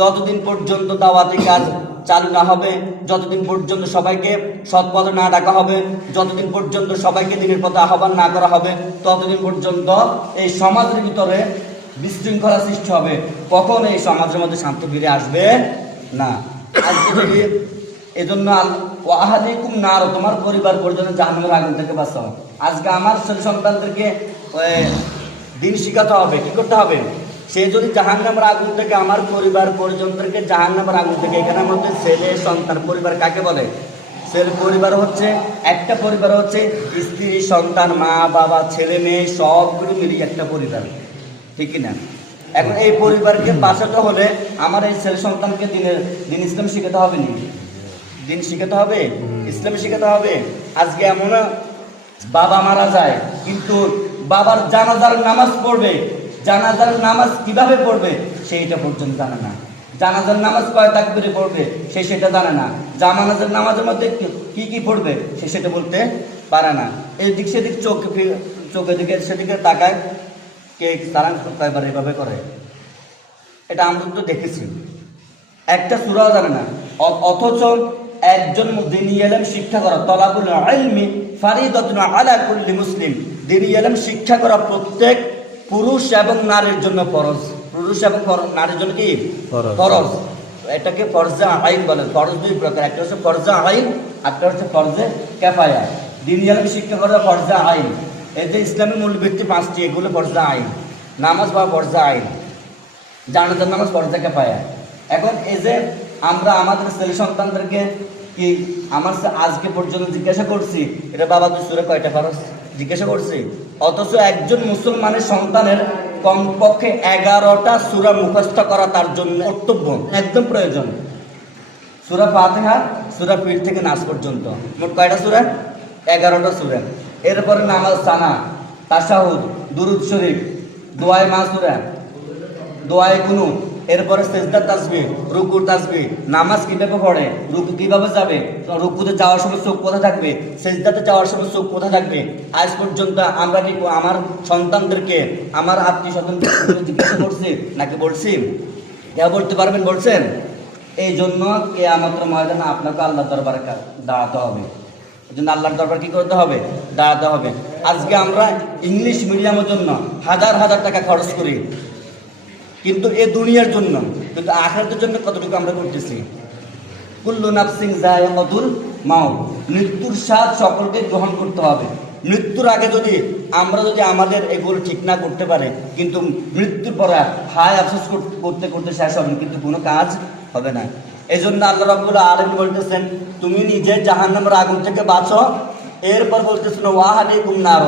যতদিন পর্যন্ত দাওয়াতি কাজ চালু না হবে, যতদিন পর্যন্ত সবাইকে সৎ পথে না ডাকা হবে, যতদিন পর্যন্ত সবাইকে দিনের পথে আহ্বান না করা হবে, ততদিন পর্যন্ত এই সমাজের ভিতরে বিশৃঙ্খলা সৃষ্টি হবে। কখন এই সমাজের মধ্যে শান্তি ফিরে আসবে না। আজকে থেকে এজন্য ওয়াহাদিকুম নার, তোমার পরিবার পর্যন্ত জাহান্নামের আগুন থেকে বাঁচাও। আজকে আমার ছেলে সন্তানদেরকে দিন শিখাতে হবে, কি করতে হবে? সে যদি জাহান্নামের আগুন থেকে আমার পরিবার পরিজনদেরকে জাহান্নামের আগুন থেকে এখানে মধ্যে ছেলে, সন্তান, পরিবার কাকে বলে? ছেলে, পরিবার হচ্ছে, একটা পরিবার হচ্ছে স্ত্রী, সন্তান, মা, বাবা, ছেলে, মেয়ে, সবগুলো মিলিয়ে একটা পরিবার। ঠিক না? এখন এই পরিবারকে বাঁচাতে হলে আমার এই ছেলে সন্তানকে দিনের, দিন ইসলাম শিখাতে হবে নি? দিন শিখাতে হবে? ইসলাম শিখাতে হবে? আজকে এমন বাবা মারা যায়, কিন্তু বাবার জানাজার নামাজ পড়বে জানাজার নামাজ কীভাবে পড়বে, সেইটা পর্যন্ত জানে না। জানাজার নামাজ কয় তাকবিরে পড়বে, সে সেটা জানে না। জামানাজার নামাজের মধ্যে কি- কি পড়বে, সে সেটা বলতে পারে না। এদিক সেদিক চোখ চোখের দিকে, সেদিকে তাকায়, কে তারান কয়বার এভাবে করে। এটা আমরা তো দেখেছি। একটা সুরাও জানে না। অথচ একজন দিনী এলেম শিক্ষা করা, তলাবুল ইলমি ফারিদাতুন আলা মুসলিম। দিনী এলেম শিক্ষা করা প্রত্যেক পুরুষ এবং নারীর জন্য ফরজ। পুরুষ এবং নারীর জন্য কি? ফরজ। ফরজ। এটাকে ফরজে আইন বলে। ফরজ দুই প্রকার। একটা হচ্ছে ফরজে আইন একটা হচ্ছে ফরজে ক্যাফায়া দিনী এলেম শিক্ষা করা ফরজে আইন। এই যে ইসলামের মূল ভিত্তি পাঁচটি এগুলো ফরজে আইন। নামাজ বা ফরজে আইন। জানাজার নামাজ পর্যাকে ক্যাফায়া এখন এই যে আমরা আমাদের ছেলে সন্তানদেরকে কি আমার সে আজকে পর্যন্ত জিজ্ঞাসা করছি এটা বাবা তুই সুরে কয়টা খরচ জিজ্ঞাসা করছি, অথচ একজন মুসলমানের সন্তানের কমপক্ষে এগারোটা সুরা মুখস্থ করা তার জন্য কর্তব্য, একদম প্রয়োজন। সুরা ফাতেহা, সুরা পীর থেকে নাচ পর্যন্ত। মোট কয়টা সুরা? এগারোটা সুরা। এরপরে নামাজ সানা তাসাহুদ দুরুদ শরীফ দোয়াই মাসুরা দোয়াই কুনু এরপরে সেজদার তাসবি রুকুর তাসবি নামাজ কীভাবে পড়ে? রুকু কীভাবে যাবে? রুকুতে যাওয়ার সময় চোখ কোথায় থাকবে? সেজদাতে যাওয়ার সময় চোখ কোথায় থাকবে? আজ পর্যন্ত আমরা কি আমার সন্তানদেরকে, আমার আত্মীয় স্বজন জিজ্ঞাসা করছি নাকি বলছি? কে বলতে পারবেন, বলছেন? এই জন্য কে আমাদের ময়দানে আপনাকে আল্লাহ দরবারে দাঁড়াতে হবে। এই জন্য আল্লাহর দরবার কী করতে হবে? দাঁড়াতে হবে। আজকে আমরা ইংলিশ মিডিয়ামের জন্য হাজার হাজার টাকা খরচ করি। কিন্তু এ দুনিয়ার জন্য, কিন্তু আখেরাতের জন্য কতটুকু আমরা করতেছি? কুল্লু নাফসিং মধুর মাও মৃত্যুর স্বাদ সকলকে গ্রহণ করতে হবে। মৃত্যুর আগে যদি আমরা যদি আমাদের এগুলো ঠিক না করতে পারে, কিন্তু মৃত্যুর পরে হায় আফসোস কর- করতে করতে শেষ হবে কিন্তু কোনো কাজ হবে না। এই জন্য আল্লাহ রব্বুল আলম বলতেছেন, তুমি নিজে জাহান্নামের আগুন থেকে বাঁচো। এরপর বলতেছেন ওয়াহানি গুমনার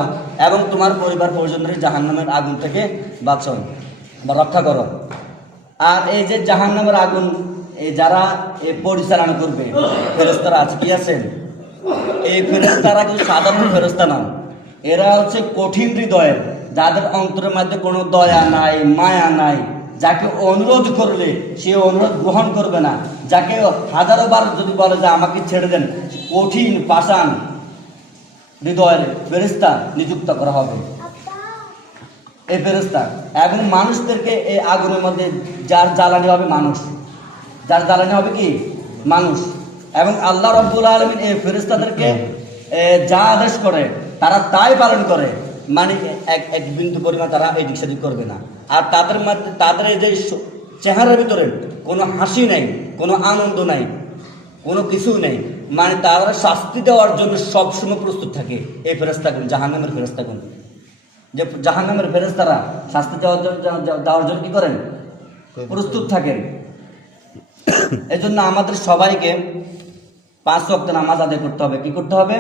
এবং তোমার পরিবার পরিজনদের জাহান্নামের আগুন থেকে বাঁচো বা রক্ষা করো। আর এই যে জাহান্নামের আগুন, এই যারা এ পরিচালনা করবে ফেরস্তারা আছে কি আছেন? এই ফেরস্তারা কিন্তু সাধারণ ফেরস্তা না। এরা হচ্ছে কঠিন হৃদয়ের, যাদের অন্তরের মধ্যে কোনো দয়া নাই, মায়া নাই, যাকে অনুরোধ করলে সে অনুরোধ গ্রহণ করবে না। যাকে হাজারো বার যদি বলে যে আমাকে ছেড়ে দেন, কঠিন পাষাণ হৃদয়ের ফেরিস্তা নিযুক্ত করা হবে। এই ফেরস্তা এবং মানুষদেরকে এই আগুনের মধ্যে যার জ্বালানি হবে মানুষ। যার জ্বালানি হবে কি? মানুষ। এবং আল্লাহ রব্বুল আলমিন এই ফেরেস্তাদেরকে যা আদেশ করে, তারা তাই পালন করে মানে এক এক বিন্দু পরিমাণ তারা এদিক সেদিক করবে না। আর তাদের মধ্যে, তাদের এই যে চেহারার ভিতরে কোনো হাসি নাই, কোনো আনন্দ নাই, কোনো কিছু নেই মানে তারা শাস্তি দেওয়ার জন্য সবসময় প্রস্তুত থাকে এই ফেরস্তাগুন জাহান্নামের ফেরস্তাগুন যে জাহান্নামের ফেরেস্তারা শাস্তি দেওয়ার জন্য দেওয়ার জন্য কি করেন? প্রস্তুত থাকেন। এই জন্য আমাদের সবাইকে পাঁচ ওয়াক্ত নামাজ আদায় করতে হবে। কি করতে হবে?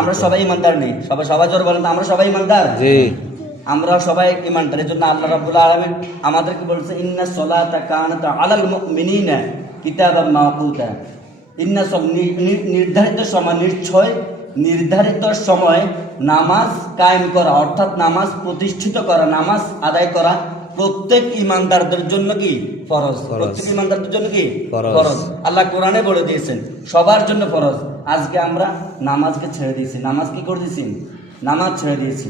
আমরা সবাই ইমানদার নেই। সবাই সবাই জোর বলেন আমরা সবাই ইমানদার? আমরা সবাই ইমানদার। এই জন্য আল্লাহ রাব্বুল আলামিন আমাদেরকে বলছে ইন্না সলাতা কানাত আলাল মুমিনিনা কিতাবাম মাওকুতা ইন্না নির্ধারিত সময় নিশ্চয় নির্ধারিত সময় নামাজ কায়েম করা অর্থাৎ নামাজ প্রতিষ্ঠিত করা নামাজ আদায় করা প্রত্যেক ইমানদারদের জন্য কি? ফরজ। প্রত্যেক ইমানদারদের জন্য কি। ফরজ। আল্লাহ কোরআনে বলে দিয়েছেন সবার জন্য ফরজ। আজকে আমরা নামাজকে ছেড়ে দিয়েছি। নামাজ কি করে দিয়েছি? নামাজ ছেড়ে দিয়েছি।